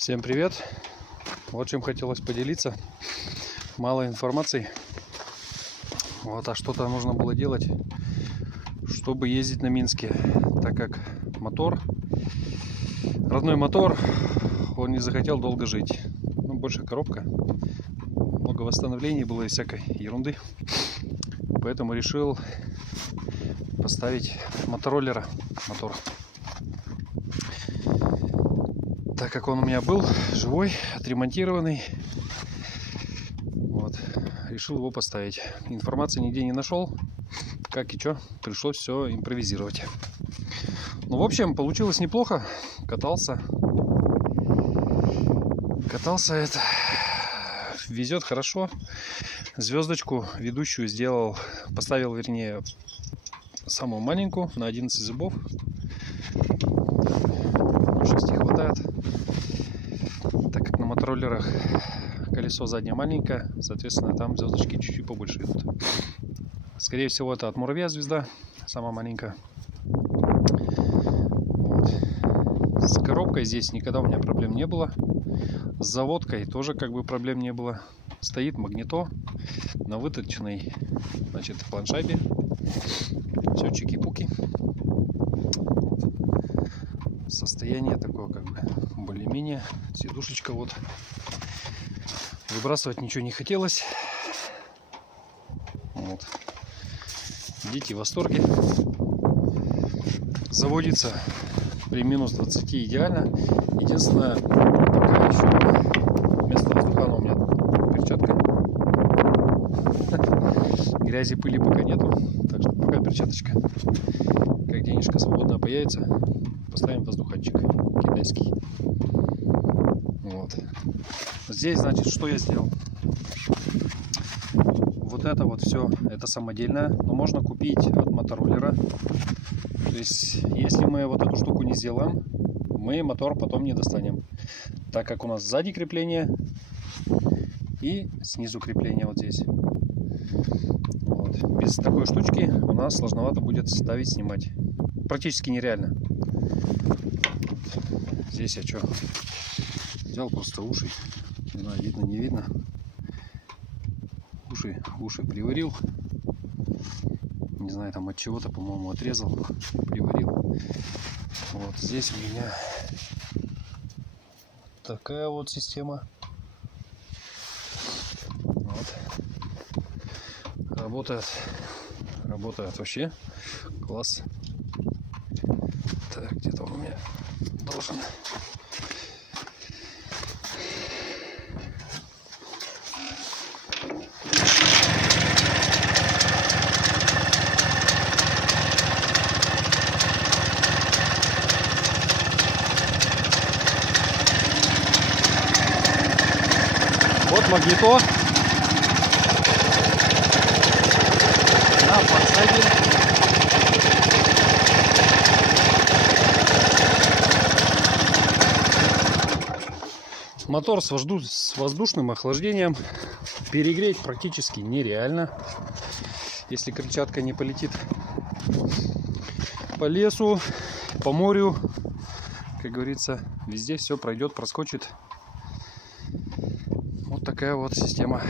Всем привет! Вот чем хотелось поделиться. Мало информации. Вот, а что-то нужно было делать, чтобы ездить на Минске. Так как родной мотор, он не захотел долго жить. Ну, больше коробка. Много восстановлений было и всякой ерунды. Поэтому решил поставить мотороллера мотор. Так как он у меня был живой, отремонтированный, вот, решил его поставить. Информации нигде не нашел, как и что, пришлось все импровизировать. Ну, в общем, получилось неплохо. Катался это, везет хорошо. Звездочку ведущую поставил, вернее, самую маленькую на 11 зубов. Мощности хватает. Так как на мотороллерах колесо заднее маленькое, соответственно, там звездочки чуть-чуть побольше идут. Скорее всего, это от Муравья звезда, самая маленькая. Вот. С коробкой здесь никогда у меня проблем не было. С заводкой тоже проблем не было. Стоит магнито на выточенной, планшайбе. Все чики-пуки. Состояние такое более-менее. Сидушечка вот. Выбрасывать ничего не хотелось. Вот. Дети в восторге. Заводится при минус 20 идеально. Единственное, пока еще вместо воздухана у меня перчатка. Грязи, пыли пока нету. Так что пока перчаточка. Как денежка свободная появится, поставим воздуханчик китайский. Вот. Здесь, что я сделал? Вот это вот все, это самодельное, но можно купить от мотороллера. То есть, если мы вот эту штуку не сделаем, мы мотор потом не достанем. Так как у нас сзади крепление и снизу крепление вот здесь. Вот. Без такой штучки у нас сложновато будет ставить, снимать. Практически нереально. Здесь я что? Взял просто уши. Не знаю, видно, не видно. Уши приварил. Не знаю, там от чего-то, по-моему, отрезал. Приварил. Вот здесь у меня такая вот система. Вот. Работает вообще класс. Так, где-то он у меня должен. Вот магнито на планшете. Мотор с воздушным охлаждением. Перегреть практически нереально, если крыльчатка не полетит по лесу, по морю. Как говорится, везде все пройдет, проскочит. Вот такая вот система.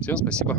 Всем спасибо.